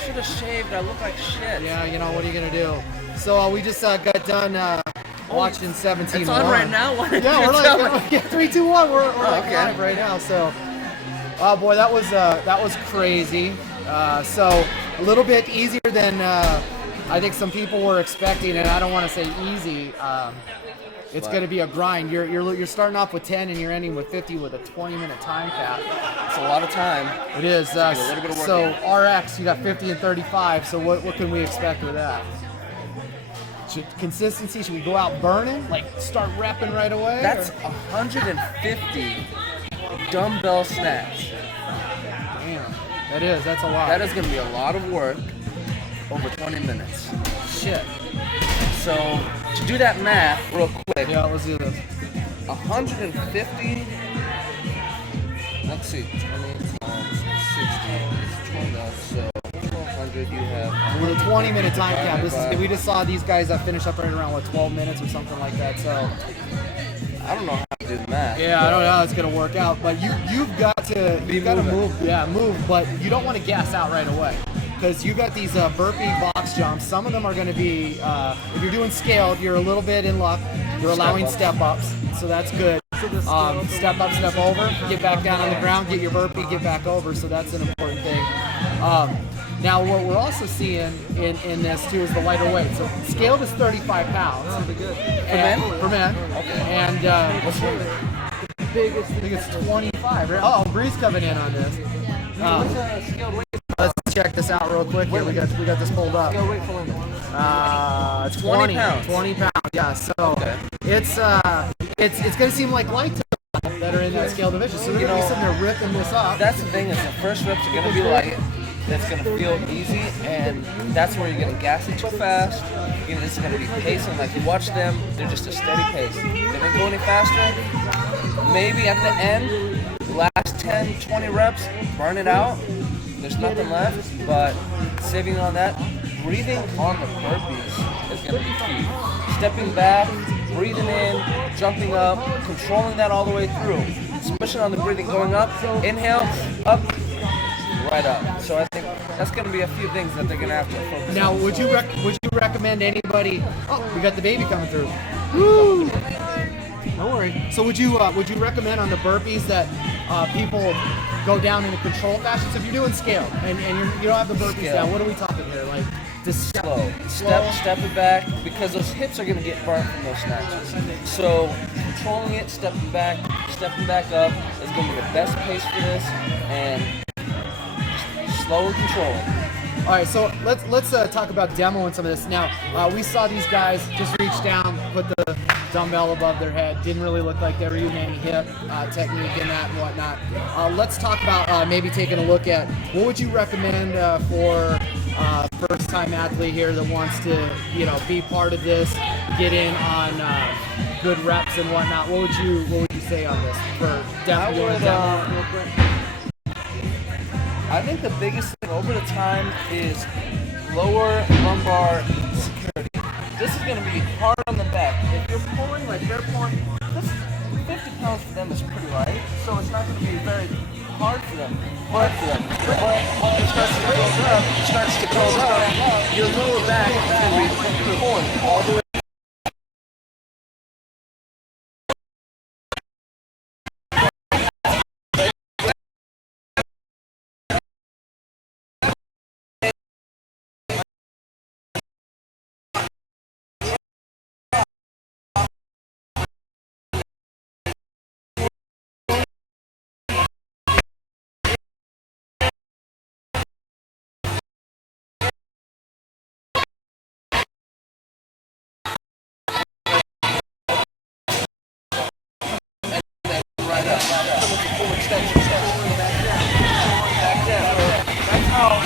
should have shaved. I look like shit. Yeah, you know, what are you going to do? So we just got done watching 17. It's on right now? Yeah, we're like 3, 2, 1. We're like okay. live right now. So, oh boy, that was crazy. So a little bit easier than I think some people were expecting, and I don't want to say easy. It's going to be a grind. You're starting off with 10 and you're ending with 50 with a 20-minute time cap. It's a lot of time. It is. A little bit of work. So RX, you got 50 and 35. So what can we expect with that? Consistency? Should we go out burning? Like start repping right away? That's 150 dumbbell snatch. Damn. That's a lot. That is going to be a lot of work over 20 minutes. Shit. So, to do that math real quick. Yeah, let's do this. 150, let's see, 20 times 60 is 20, so 1,200 you have. With a 20-minute time cap, we just saw these guys finish up right around, 12 minutes or something like that, so. I don't know how to do the math. Yeah, I don't know how it's going to work out, but you've got to move, but you don't want to gas out right away. Because you got these burpee box jumps. Some of them are going to be, if you're doing scaled, you're a little bit in luck. You're allowing step ups, so that's good. Step up, step over, get back down on the ground, get your burpee, get back over. So that's an important thing. Now, what we're also seeing in this too is the lighter weight. So scaled is 35 pounds. That'll be good. For men. Okay. And what's the biggest? I think it's 25. Right? Oh, Bree's coming in on this. What's the scaled weight? Let's check this out real quick. Here, we got this pulled up. Scaled weight for women. 20 pounds. 20 pounds. Yeah. So it's gonna seem like light to people that are in that scale division. So they're gonna be sitting there ripping this up. That's the thing, is the first reps are gonna be light. That's gonna feel easy, and that's where you're gonna gas it too fast. It's gonna be pacing. Like you watch them, they're just a steady pace. They didn't go any faster. Maybe at the end, last 10, 20 reps, burn it out. There's nothing left, but saving on that, breathing on the burpees is going to be key. Stepping back, breathing in, jumping up, controlling that all the way through. Especially on the breathing, going up, inhale, up, right up. So I think that's going to be a few things that they're going to have to focus on. Now, would you recommend anybody? Oh, we got the baby coming through. Woo! Don't worry. So would you recommend on the burpees that people go down in a controlled fashion? So if you're doing scale and you don't have the burpees down, what are we talking here? Like just slow. Step it back, because those hips are going to get burnt from those snatches. So controlling it, stepping back up is going to be the best pace for this, and slow and control. All right, so let's talk about demoing some of this. Now, we saw these guys just reach down, put the dumbbell above their head. Didn't really look like they were using any hip technique in that and whatnot. Let's talk about maybe taking a look at what would you recommend for first-time athlete here that wants to, be part of this, get in on good reps and whatnot. What would you say on this for demo real quick? I think the biggest thing over the time is lower lumbar security. This is going to be hard on the back. If you're pulling like they're pulling, this 50 pounds for them is pretty light, so it's not going to be very hard for them. But when it starts to build up, your lower back is going to be pulling all the way.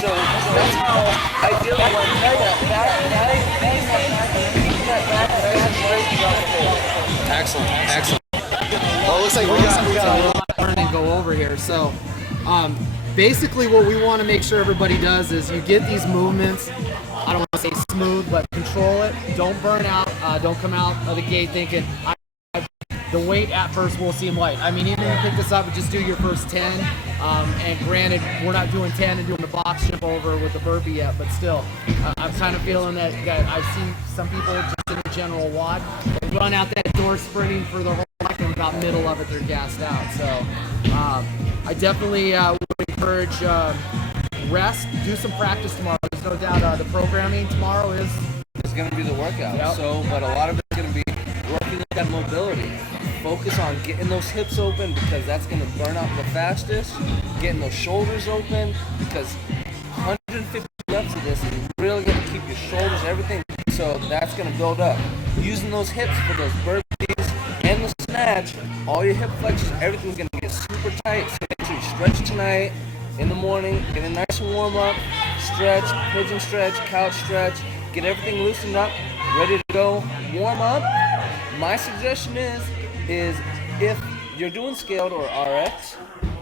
So that's how I deal with Excellent. Well, it looks like we got a lot of learning to go over here. So, basically, what we want to make sure everybody does is you get these movements. I don't want to say smooth, but control it. Don't burn out. Don't come out of the gate thinking I've the weight at first will seem light. I mean, even if you pick this up and just do your first 10, and granted, we're not doing 10 and doing the box jump over with the burpee yet, but still, I'm kind of feeling that I've seen some people just in the general WOD run out that door sprinting for the whole life, and about middle of it, they're gassed out. So I definitely would encourage rest, do some practice tomorrow. There's no doubt the programming tomorrow is going to be the workout. Yep. So, but a lot of it's going to be working with that mobility. Focus on getting those hips open because that's going to burn out the fastest. Getting those shoulders open because 150 reps of this is really going to keep your shoulders, everything. So that's going to build up. Using those hips for those burpees and the snatch, all your hip flexors, everything's going to get super tight. So make sure you stretch tonight in the morning. Get a nice warm up, stretch, pigeon stretch, couch stretch. Get everything loosened up, ready to go, warm up. My suggestion is if you're doing scaled or RX,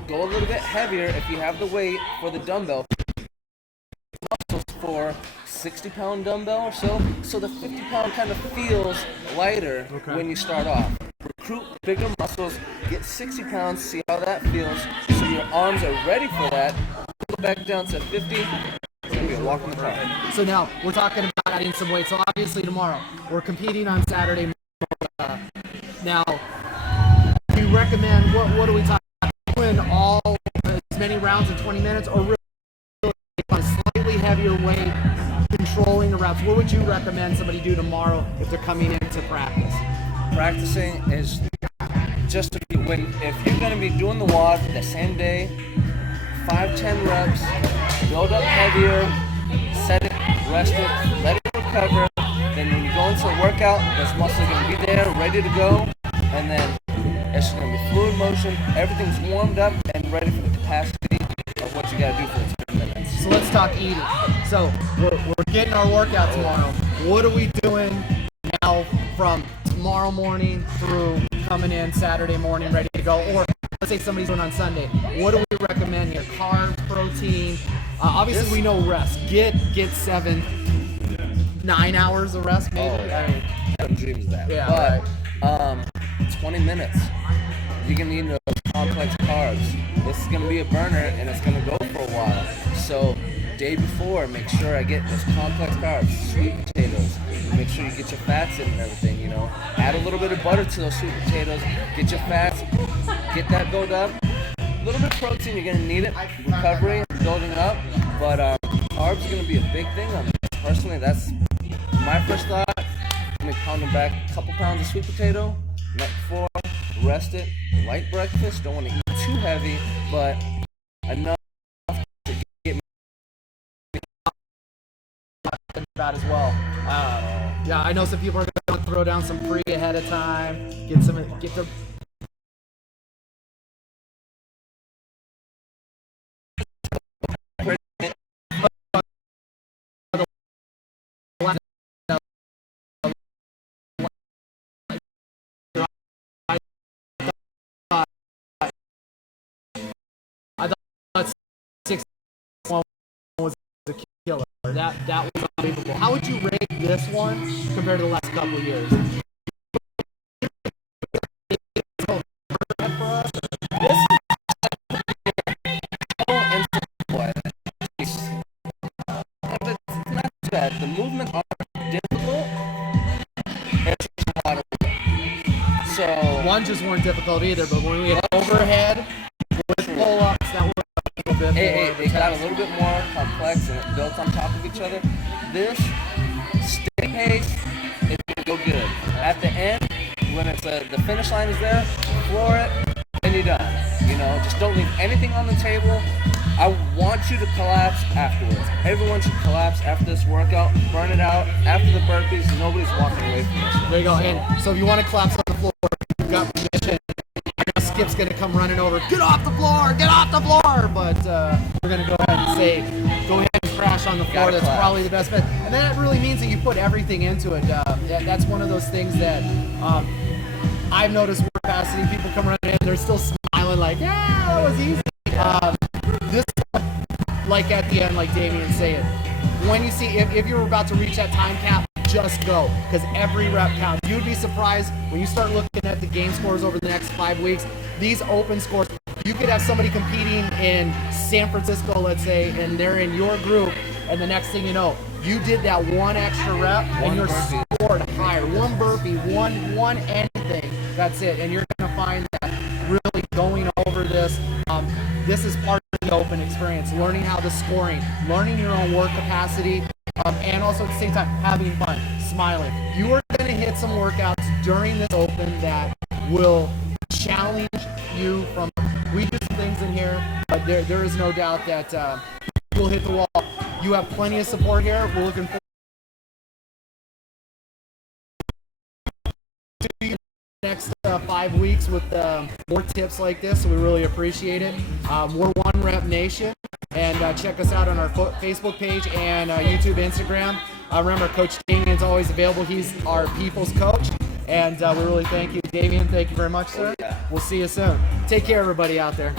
go a little bit heavier if you have the weight for the dumbbell. Muscles for 60-pound dumbbell or so the 50-pound kind of feels lighter when you start off. Recruit bigger muscles, get 60 pounds, see how that feels, so your arms are ready for that. Go back down to 50. It's going to be a walk in the park. So now we're talking about adding some weight. So obviously tomorrow we're competing on Saturday. Now we recommend what do we talk about? Doing all as many rounds in 20 minutes, or really on a slightly heavier weight, controlling the reps. What would you recommend somebody do tomorrow if they're coming in to practice? Practicing is just if you're going to be doing the WOD the same day, 5-10 reps, build up heavier, set it, rest it, let it recover. Then when you go into the workout, those muscles are going to be there, ready to go, and then it's going to be fluid motion. Everything's warmed up and ready for the capacity of what you got to do for 10 minutes. So let's talk eating. So we're getting our workout tomorrow. What are we doing now from tomorrow morning through coming in Saturday morning, ready to go? Or let's say somebody's doing on Sunday. What do we recommend here? Carbs, protein. Obviously, we know rest. Get 7-9 hours of rest, maybe. I mean, everyone dreams of that. Yeah, but 20 minutes. You're gonna need those complex carbs. This is gonna be a burner, and it's gonna go for a while. So, day before, make sure I get those complex carbs, sweet potatoes. Make sure you get your fats in and everything. You know, add a little bit of butter to those sweet potatoes. Get your fats. Get that built up. A little bit of protein, you're gonna need it. Recovery, building up, but carbs are gonna be a big thing on this. Personally, that's my first thought. I'm gonna pound them back a couple pounds of sweet potato. Night before, rest it. Light breakfast. Don't want to eat too heavy, but enough to get me that as well. Yeah, I know some people are gonna throw down some pre ahead of time. Get the was a killer. That was unbelievable. How would you rate this one compared to the last couple of years? The movement are difficult. It's a lot of work. So lunges weren't difficult either, but when we had overhead with pull-ups, that was a little bit more. It got a little bit more complex and it built on top of each other. This steady pace is gonna go good. At the end, when it's the finish line is there, floor it, and you're done. You know, just don't leave anything on the table. I want you to collapse afterwards. Everyone should collapse after this workout, burn it out. After the burpees, nobody's walking away from this. There you go. And so if you want to collapse on the floor, you've got permission. I know Skip's going to come running over, get off the floor, get off the floor. But we're going to go ahead and say, go ahead and crash on the floor. That's probably the best bet. And that really means that you put everything into it. That's one of those things that I've noticed with capacity. People come running in, they're still smiling like, yeah, that was easy. This, like at the end, like Damian said, when you see, if you're about to reach that time cap, just go, because every rep counts. You'd be surprised when you start looking at the game scores over the next 5 weeks. These open scores, you could have somebody competing in San Francisco, let's say, and they're in your group, and the next thing you know, you did that one extra rep, and you're scored higher. One burpee, one anything, that's it. And you're going to find that really going over this, this is part of the open experience, learning how the scoring, learning your own work capacity, and also at the same time, having fun, smiling. You are going to hit some workouts during this open that will challenge you from, we do some things in here, but there is no doubt that you will hit the wall. You have plenty of support here. We're looking forward to the next 5 weeks with more tips like this, so we really appreciate it. We're One Rep Nation, and check us out on our Facebook page and YouTube, Instagram. Remember, Coach Damien's always available. He's our people's coach, and we really thank you. Damien, thank you very much, sir. We'll see you soon. Take care, everybody out there.